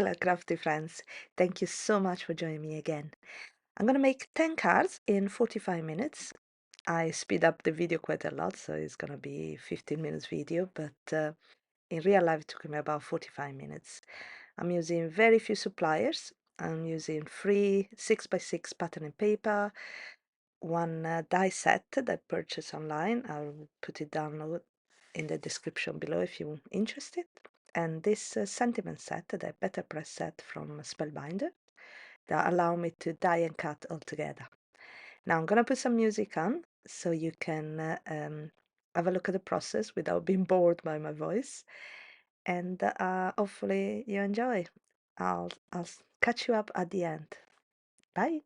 Hello, crafty friends. Thank you so much for joining me again. I'm gonna make 10 cards in 45 minutes. I speed up the video quite a lot, so it's gonna be 15 minutes video, but in real life it took me about 45 minutes. I'm using very few suppliers. I'm using free 6x6 pattern and paper, one die set that I purchased online. I'll put it down in the description below if you're interested. And this sentiment set, the better press set from Spellbinder, that allow me to die and cut all together. Now I'm gonna put some music on so you can have a look at the process without being bored by my voice, and hopefully you enjoy. I'll catch you up at the end. Bye.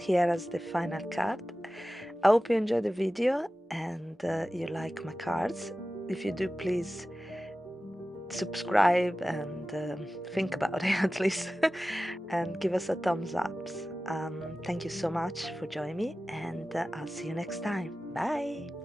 here is the final card. I hope you enjoyed the video and you like my cards. If you do, please subscribe and think about it at least and give us a thumbs up. Thank you so much for joining me, and I'll see you next time. Bye.